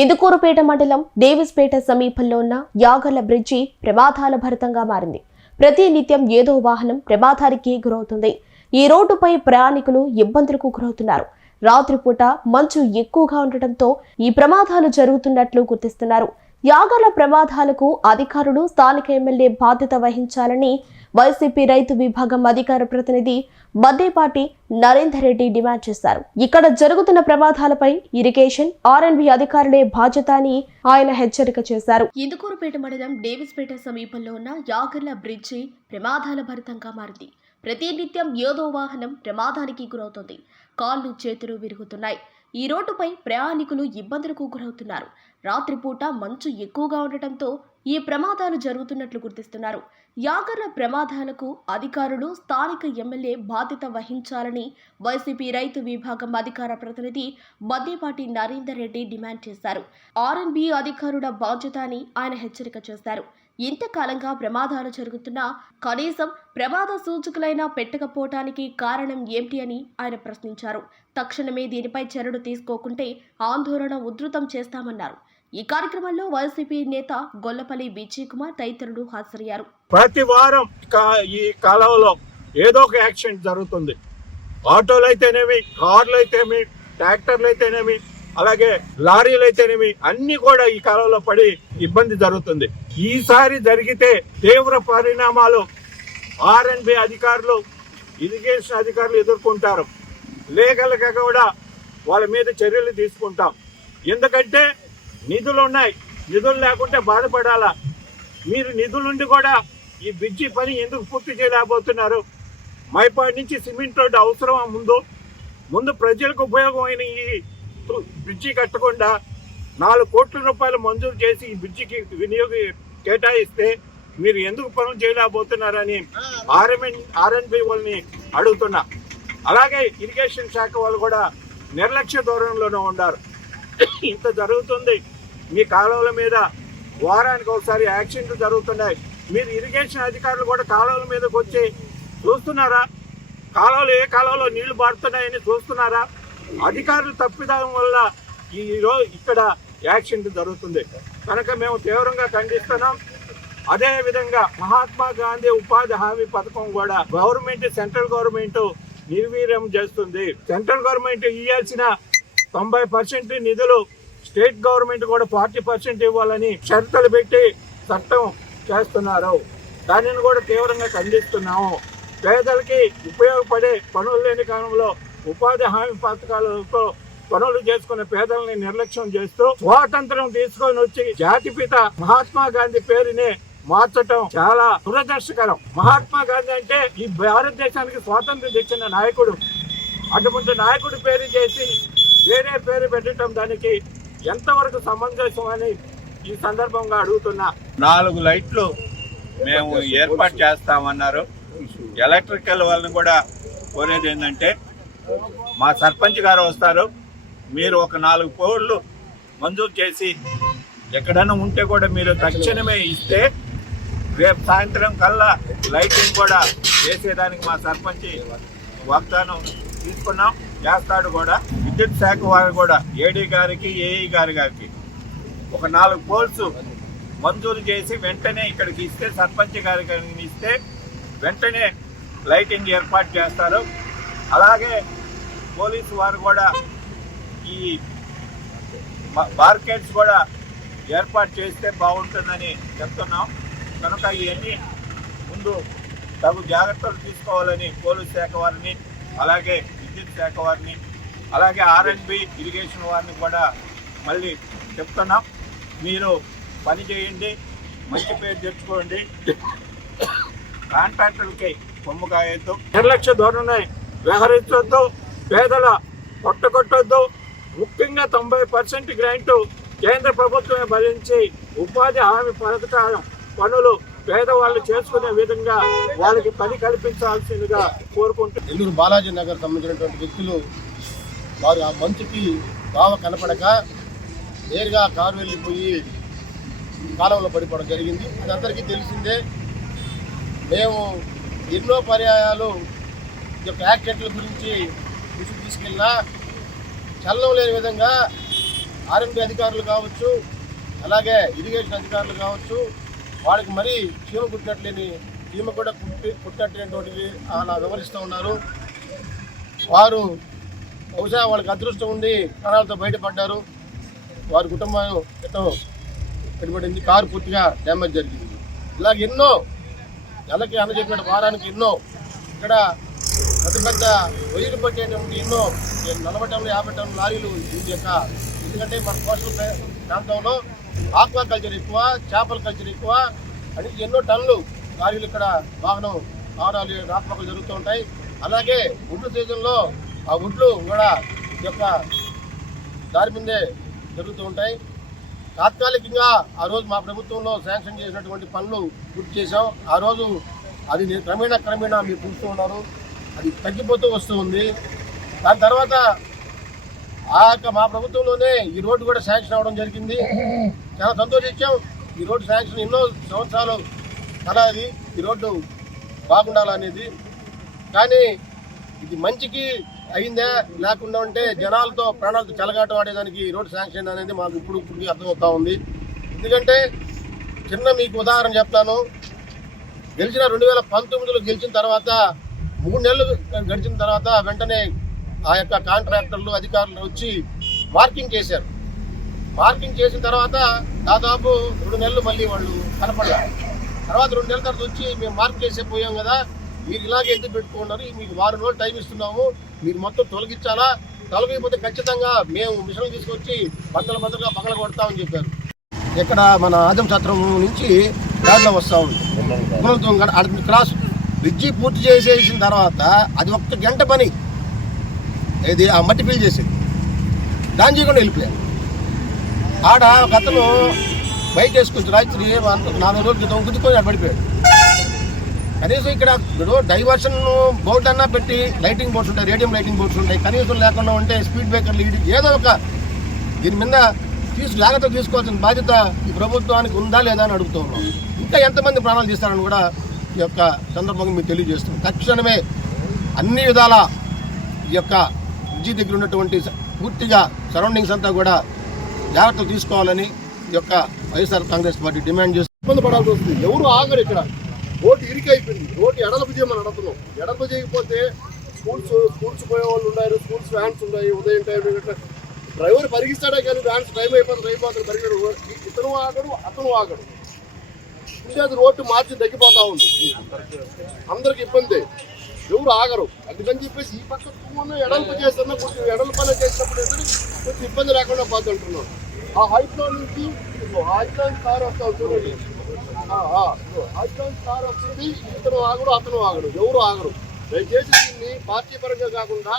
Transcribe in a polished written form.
ఇందుకూరుపేట మండలం డేవిస్పేట సమీపంలో ఉన్న యాగర్ల బ్రిడ్జి ప్రమాదాల భరితంగా మారింది. ప్రతి నిత్యం ఏదో వాహనం ప్రమాదానికి గురవుతుంది. ఈ రోడ్డుపై ప్రయాణికులు ఇబ్బందులకు గురవుతున్నారు. రాత్రిపూట మంచు ఎక్కువగా ఉండటంతో ఈ ప్రమాదాలు జరుగుతున్నట్లు గుర్తిస్తున్నారు. యాగర్ల ప్రమాదాలకు అధికారులు స్థానిక ఎమ్మెల్యే బాధ్యత వహించాలని వైసీపీ రైతు విభాగం అధికార ప్రతినిధి మద్దేపాటి నరేందర్ రెడ్డి డిమాండ్ చేశారు. ఇక్కడ జరుగుతున్న ప్రమాదాలపై ఇరిగేషన్, ఆర్ఎండ్బి అధికారులే బాధ్యత అని ఆయన హెచ్చరిక చేశారు. ఇందుకూరుపేట మండలం డేవిస్పేట సమీపంలో ఉన్న యాగర్ల బ్రిడ్జి ప్రమాదాల భరితంగా మారింది. ప్రతి నిత్యం ఏదో వాహనం ప్రమాదానికి గురవుతోంది. కాళ్ళు చేతులు విరుగుతున్నాయి. ఈ రోడ్డుపై ప్రయాణికులు ఇబ్బందులకు గురవుతున్నారు. రాత్రిపూట మంచు ఎక్కువగా ఉండటంతో ఈ ప్రమాదాలు జరుగుతున్నట్లు గుర్తిస్తున్నారు. యాగర్ల ప్రమాదాలకు అధికారులు స్థానిక ఎమ్మెల్యే బాధ్యత వహించాలని వైసీపీ రైతు విభాగం అధికార ప్రతినిధి మద్దేపాటి నరేందర్ రెడ్డి డిమాండ్ చేశారు. ఆర్ఎండ్బి అధికారుల బాధ్యత అని ఆయన హెచ్చరిక చేశారు. ఇంతకాలంగా ప్రమాదాలు జరుగుతున్నా కనీసం ప్రమాద సూచకులైనా పెట్టకపోవటానికి కారణం ఏమిటి అని ఆయన ప్రశ్నించారు. తక్షణమే దీనిపై చర్యలు తీసుకోకుంటే ఆందోళన ఉధృతం చేస్తామన్నారు. ఈ కార్యక్రమంలో వైసీపీ నేత గొల్లపల్లి విజయ్ కుమార్ తదితరులు హాజరయ్యారు. ప్రతి వారం ఈ కాలంలో ఏదో ఒక యాక్సిడెంట్ జరుగుతుంది. ఆటోలు అయితేనేమి, కార్లు అయితేనేమి, ట్రాక్టర్లు అయితేనేమి, అలాగే లారీలు అయితేనేమి, అన్ని కూడా ఈ కాలంలో పడి ఇబ్బంది జరుగుతుంది. ఈసారి జరిగితే తీవ్ర పరిణామాలు ఆర్ఎండ్బి అధికారులు, ఇరిగేషన్ అధికారులు ఎదుర్కొంటారు. లీగల్గా కూడా వాళ్ళ మీద చర్యలు తీసుకుంటాం. ఎందుకంటే నిధులు ఉన్నాయి, నిధులు లేకుంటే బాధపడాలా. మీరు నిధులుండి కూడా ఈ బ్రిడ్జి పని ఎందుకు పూర్తి చేయలేకపోతున్నారు? మైపాడు నుంచి సిమెంట్ రోడ్డు అవసరం ముందు ప్రజలకు ఉపయోగమైన ఈ బ్రిడ్జి కట్టకుండా 4 కోట్ల రూపాయలు మంజూరు చేసి ఈ బ్రిడ్జికి కేటాయిస్తే మీరు ఎందుకు పనులు చేయలేకపోతున్నారని ఆర్ఎండ్బి వాళ్ళని అడుగుతున్నా. అలాగే ఇరిగేషన్ శాఖ వాళ్ళు కూడా నిర్లక్ష్య ధోరణిలోనే ఉన్నారు. ఇంత జరుగుతుంది. మీ కాలువల మీద వారానికి ఒకసారి యాక్సిడెంట్లు జరుగుతున్నాయి. మీరు ఇరిగేషన్ అధికారులు కూడా కాలువల మీదకి వచ్చి చూస్తున్నారా? కాలువలు ఏ కాలువలో నీళ్లు పారుతున్నాయని చూస్తున్నారా? అధికారులు తప్పిదం వల్ల ఇక్కడ యాక్సిడెంట్ జరుగుతుంది. కనుక మేము తీవ్రంగా ఖండిస్తున్నాం. అదే విధంగా మహాత్మా గాంధీ ఉపాధి హామీ పథకం కూడా సెంట్రల్ గవర్నమెంట్ నిర్వీర్యం చేస్తుంది. సెంట్రల్ గవర్నమెంట్ ఇవ్వాల్సిన 90% నిధులు స్టేట్ గవర్నమెంట్ కూడా 40% ఇవ్వాలని షరతులు పెట్టి చట్టం చేస్తున్నారు. దానిని కూడా తీవ్రంగా ఖండిస్తున్నాము. పేదలకి ఉపయోగపడే పనులు లేని కాలంలో ఉపాధి హామీ పథకాలతో పనులు చేసుకునే పేదల్ని నిర్లక్ష్యం చేస్తూ స్వాతంత్రం తీసుకొని వచ్చి జాతిపిత మహాత్మా గాంధీ పేరునే మార్చటం చాలా దురదృష్టకరం. మహాత్మా గాంధీ అంటే ఈ భారతదేశానికి స్వాతంత్రం తెచ్చిన నాయకుడు. అటువంటి నాయకుడి పేరు చేసి వేరే పేరు పెట్టడం దానికి ఎంతవరకు సమంజసం అని ఈ సందర్భంగా అడుగుతున్నా. 4 లైట్లు మేము ఏర్పాటు చేస్తామన్నారు. ఎలక్ట్రికల్ వాళ్ళని కూడా కోరేది ఏంటంటే, మా సర్పంచ్ గారు వస్తారు, మీరు ఒక 4 పోల్లు మంజూరు చేసి ఎక్కడైనా ఉంటే కూడా మీరు తక్షణమే ఇస్తే రేపు సాయంత్రం కల్లా లైటింగ్ కూడా చేసేదానికి మా సర్పంచ్ వాగ్దానం తీసుకున్నాం, చేస్తాడు కూడా. విద్యుత్ శాఖ వారు కూడా ఏడీ గారికి, ఏఈ గారికి ఒక 4 పోల్స్ మంజూరు చేసి వెంటనే ఇక్కడికి ఇస్తే, సర్పంచ్ గారికి ఇస్తే వెంటనే లైటింగ్ ఏర్పాటు చేస్తారు. అలాగే పోలీసు వారు కూడా ఈ మార్కెట్స్ కూడా ఏర్పాటు చేస్తే బాగుంటుందని చెప్తున్నాం. కనుక ఇవన్నీ ముందు తగు జాగ్రత్తలు తీసుకోవాలని పోలీస్ శాఖ వారిని, అలాగే విద్యుత్ శాఖ వారిని, అలాగే ఆర్ఎండ్బి ఇరిగేషన్ వారిని కూడా మళ్ళీ చెప్తున్నాం. మీరు పని చేయండి, మంచి పేరు తెచ్చుకోండి. కాంట్రాక్టర్లకి కొమ్ము కాయొద్దు, నిర్లక్ష్య ధోరణి వ్యవహరించొద్దు, పేదల కొట్టొద్దు. ముఖ్యంగా 90% గ్రాంటు కేంద్ర ప్రభుత్వమే భరించి ఉపాధి హామీ పథకాల పనులు పేదవాళ్ళు చేసుకునే విధంగా వాళ్ళకి పని కల్పించాల్సిందిగా కోరుకుంటూ, నెల్లూరు బాలాజీ నగర్ సంబంధించినటువంటి వ్యక్తులు వారు ఆ మంచుకి బావ కనపడక నేరుగా కారు వెళ్ళిపోయి కాలంలో పడిపోవడం జరిగింది. అది అందరికీ తెలిసిందే. మేము ఎన్నో పర్యాయాలు ఈ యొక్క యాక్సిడెంట్ల గురించి దృష్టి తీసుకెళ్ళినా చలనం లేని విధంగా ఆర్ఎంపీ అధికారులు కావచ్చు, అలాగే ఇరిగేషన్ అధికారులు కావచ్చు, వాళ్ళకి మరీ చీమ కుట్టినట్లేని చీమ కూడా కుట్టినటువంటివి అలా వివరిస్తూ ఉన్నారు. వారు బహుశా వాళ్ళకి అదృష్టం ఉండి ప్రాణాలతో బయటపడ్డారు. వారి కుటుంబం ఎన్నో పెట్టుబడింది, కారు పూర్తిగా డ్యామేజ్ జరిగింది. ఇలాగ ఎన్నో నెలకి అందజెప్పిన వారానికి ఎన్నో ఇక్కడ పెద్ద పెద్ద వైర్లు పట్టేటువంటి ఎన్నో 40 టన్నులు 50 టన్నుల లారీలు ఇది యొక్క, ఎందుకంటే మన కోస్టల్ ప్రాంతంలో ఆక్వా కల్చర్ ఎక్కువ, చేపల కల్చర్ ఎక్కువ అని ఎన్నో టన్నులు లారీలు ఇక్కడ వాహనాలు రాకపోకలు జరుగుతూ ఉంటాయి. అలాగే ఉడ్లు సీజన్లో ఆ ఉడ్లు కూడా ఈ యొక్క దారి మీదే జరుగుతూ ఉంటాయి. తాత్కాలికంగా ఆ రోజు మా ప్రభుత్వంలో శాంక్షన్ చేసినటువంటి పనులు పూర్తి చేశాం. ఆ రోజు అది క్రమేణా మీరు చూస్తూ ఉన్నారు, అది తగ్గిపోతూ వస్తూ ఉంది. దాని తర్వాత ఆ యొక్క మా ప్రభుత్వంలోనే ఈ రోడ్డు కూడా శాంక్షన్ అవ్వడం జరిగింది. చాలా సంతోషించాం. ఈ రోడ్డు శాంక్షన్ ఎన్నో సంవత్సరాలు కల అది, ఈ రోడ్డు బాగుండాలనేది. కానీ ఇది మంచికి అయిందే, లేకుండా ఉంటే జనాలతో ప్రాణాలతో చెలగాటం ఆడేదానికి ఈ రోడ్డు శాంక్షన్ అనేది మాకు ఇప్పుడు అర్థమవుతా ఉంది. ఎందుకంటే మీకు ఉదాహరణ చెప్తాను. గెలిచిన 2019లో గెలిచిన తర్వాత 3 నెలలు గడిచిన తర్వాత వెంటనే ఆ యొక్క కాంట్రాక్టర్లు అధికారులు వచ్చి మార్కింగ్ చేశారు. మార్కింగ్ చేసిన తర్వాత దాదాపు 2 నెలలు మళ్ళీ వాళ్ళు కనపడ్డారు. తర్వాత 2 నెలల తర్వాత వచ్చి మేము మార్క్ చేసే పోయాం కదా, మీరు ఇలాగే ఎందుకు పెట్టుకున్నారు, మీకు 6 రోజులు టైం ఇస్తున్నాము, మీరు మొత్తం తొలగించాలా, తొలగిపోతే ఖచ్చితంగా మేము మిషన్లు తీసుకొచ్చి బద్దలుగా పగల కొడతామని చెప్పారు. ఇక్కడ మన ఆదం సత్రం నుంచి దారిలో వస్తూ ఉంది క్రాస్ బ్రిడ్జి పూర్తి చేసేసిన తర్వాత అది 1 గంట పని, ఇది ఆ మట్టి ఫీల్ చేసేది, దాని చేయకుండా వెళ్ళిపోయారు. ఆడ ఒక అతను బైక్ వేసుకొచ్చి రాత్రి 4 రోజుల క్రితం గుద్దుకొని పడిపోయాడు. కనీసం ఇక్కడ డైవర్షన్ బోర్డు అన్నా పెట్టి, లైటింగ్ బోర్డ్స్ ఉంటాయి, రేడియం లైటింగ్ బోర్డ్స్ ఉంటాయి, కనీసం లేకుండా ఉంటే స్పీడ్ బ్రేకర్లు ఏదో ఒక దీని మీద జాగ్రత్త తీసుకోవాల్సిన బాధ్యత ఈ ప్రభుత్వానికి ఉందా లేదా అని అడుగుతూ ఉన్నాం. ఇంకా ఎంతమంది ప్రాణాలు తీస్తారని కూడా ఈ యొక్క సందర్భంగా మీకు తెలియజేస్తున్నాం. తక్షణమే అన్ని విధాల ఈ యొక్క బ్రిడ్జి దగ్గర ఉన్నటువంటి పూర్తిగా సరౌండింగ్స్ అంతా కూడా జాగ్రత్తలు తీసుకోవాలని ఈ యొక్క వైఎస్ఆర్ కాంగ్రెస్ పార్టీ డిమాండ్ చేస్తుంది. ఇబ్బంది పడాల్సి వస్తుంది. ఎవరు ఆగరు. ఇక్కడ రోడ్డు ఇరికైపోయింది. రోడ్డు ఎడలపు చేయమని అడుగుతున్నాం. ఎడలపు చేయకపోతే స్కూల్స్ పోయే వాళ్ళు ఉన్నారు, స్కూల్స్ వ్యాన్స్ ఉన్నాయి. ఉదయం టైం డ్రైవర్ పరిగిస్తాడే కానీ వ్యాన్స్ టైం అయిపోతుంది పరిగెడు. ఇతను ఆగడు, అతను ఆగడు. అంటే అది రోడ్డు మార్చి తగ్గిపోతా ఉంది. అందరికి ఇబ్బంది, ఎవరు ఆగరు. అందుకని చెప్పేసి ఈ పక్క ఎడల్పు చేస్తున్నా కొంచెం ఎడల పని చేసినప్పుడు కొంచెం ఇబ్బంది లేకుండా పోతు అంటున్నాం. ఆ హైట్లో నుంచి కారు వస్తాం చూడండి, కారు వస్తుంది. ఇతను ఆగడు, అతను ఆగడు, ఎవరు ఆగరు. దయచేసి దీన్ని పార్టీ పరంగా కాకుండా